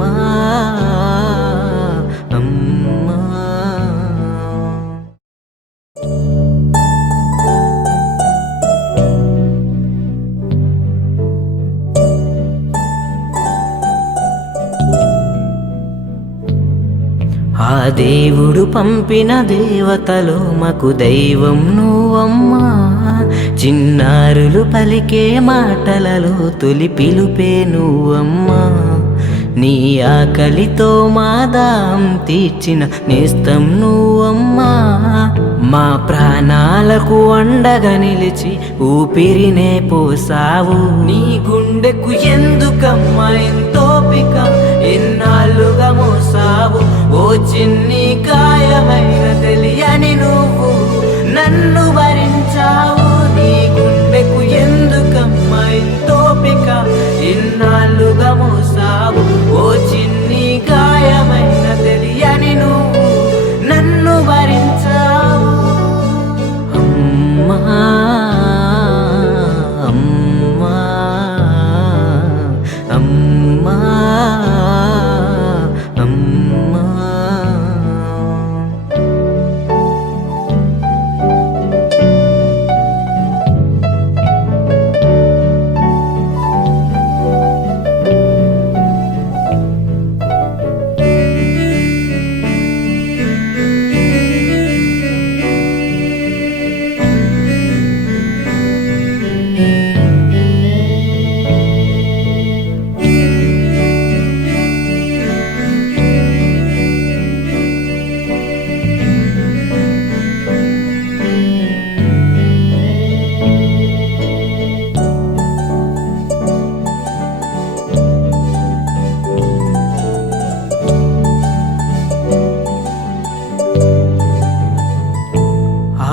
అమ్మా అమ్మా. ఆ దేవుడు పంపిన దేవతలో మాకు దైవం నువ్వమ్మా. చిన్నారులు పలికే మాటలలో తొలి పిలుపే నువ్వమ్మా. నీ ఆకలితో మా దాహం తీర్చిన నేస్తం నువ్వమ్మా. మా ప్రాణాలకు అండగా నిలిచి ఊపిరినే పోసావు. నీ గుండెకు ఎందుకమ్మా ఎంతోపిక, ఎన్నాళ్ళుగా మోసావు. ఓ చిన్ని గాయమైన తెలియని నువ్వు నన్ను భరించావు. నీ గుండెకు ఎందుకమ్మా ఎంతోపిక, ఎన్నాళ్ళుగా మోసావు. ఓ చిన్ని గాయమైన తెలియని నువ్వు నన్ను భరించావు. అమ్మా అమ్మా అమ్మా అమ్మా.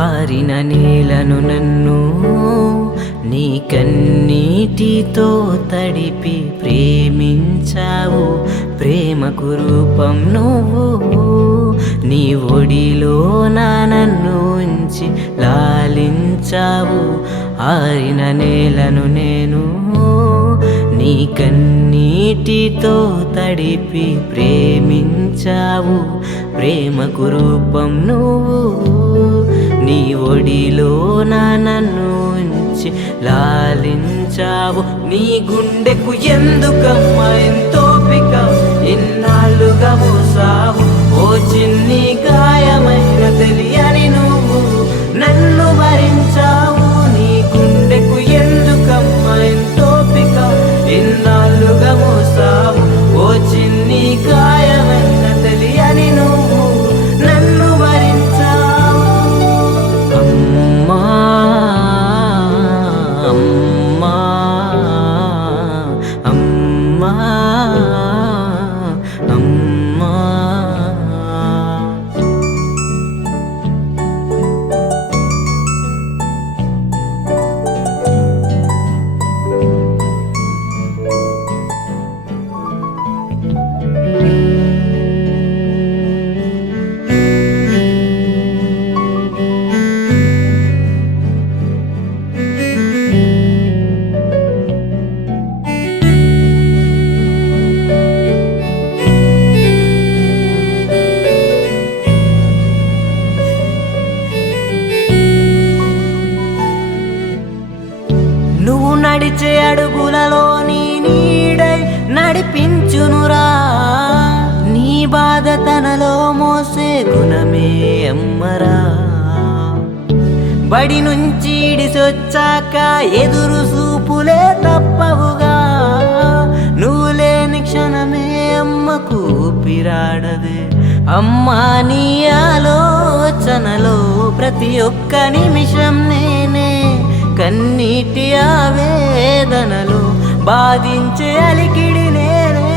ఆరిన నేలను నన్ను నీ కన్నీటితో తడిపి ప్రేమించావు. ప్రేమకు రూపం నువ్వు, నీ ఒడిలో నన్ను ఉంచి లాలించావు. ఆరిన నేలను నేను నీ కన్నీటితో తడిపి ప్రేమించావు. ప్రేమకు రూపం నువ్వు, నీ ఒడిలో నన్ను ఉంచి లాలించావు. నీ గుండెకు ఎందుకమ్మా ఎంతోపిక, ఎన్నాళ్ళుగా మోసావు. ఓ చిన్ని గాయమైన తెలియని నువ్వు నన్ను భరించావు. నీ గుండెకు ఎందుకమ్మా ఎంతోపిక, ఎన్నాళ్ళుగా మోసావు. ఓ చిన్ని గాయమైన తెలియని నువ్వు నన్ను భరించావు. అమ్మా అమ్మా అమ్మా అమ్మా. నువ్వు నడిచే అడుగులలో నీ నీడై నడిపించునురా. నీ బాధ తనలో మోసే గుణమే అమ్మరా. బడి నుంచి ఇడిసొచ్చాక ఎదురు చూపులే తప్పవుగా. నువ్వు లేని క్షణమే అమ్మకు ఊపిరాడదే. అమ్మా నీ ఆలోచనలో ప్రతి ఒక్క నిమిషం నేనే. కన్నీటి ఆవేదనలు బాధించే అలికిడి నేనే.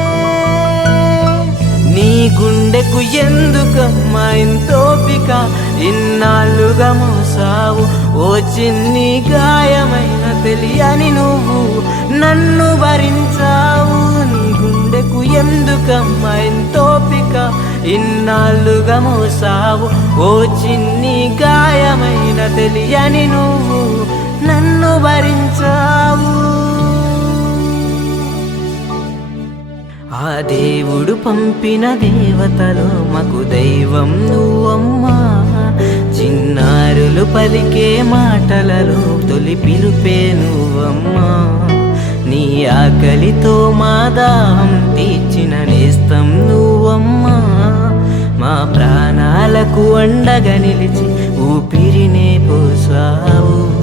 నీ గుండెకు ఎందుకమ్మా ఎంతోపిక, ఇన్నాళ్ళుగా మోసావు. ఓ చిన్ని గాయమైన తెలియని నువ్వు నన్ను భరించావు. నీ గుండెకు ఎందుకమ్మా ఎంతోపిక, ఇన్నాళ్ళుగా మోసావు. ఓ చిన్ని గాయమైన తెలియని నువ్వు నన్ను భరించావు. ఆ దేవుడు పంపిన దేవతలో మాకు దైవం నువ్వమ్మా. చిన్నారులు పలికే మాటలలో తొలి పిలుపే నువ్వమ్మా. నీ ఆకలితో మా దాహం తీర్చిన నేస్తం నువ్వమ్మా. మా ప్రాణాలకు అండగా నిలిచి ఊపిరినే పోసావు.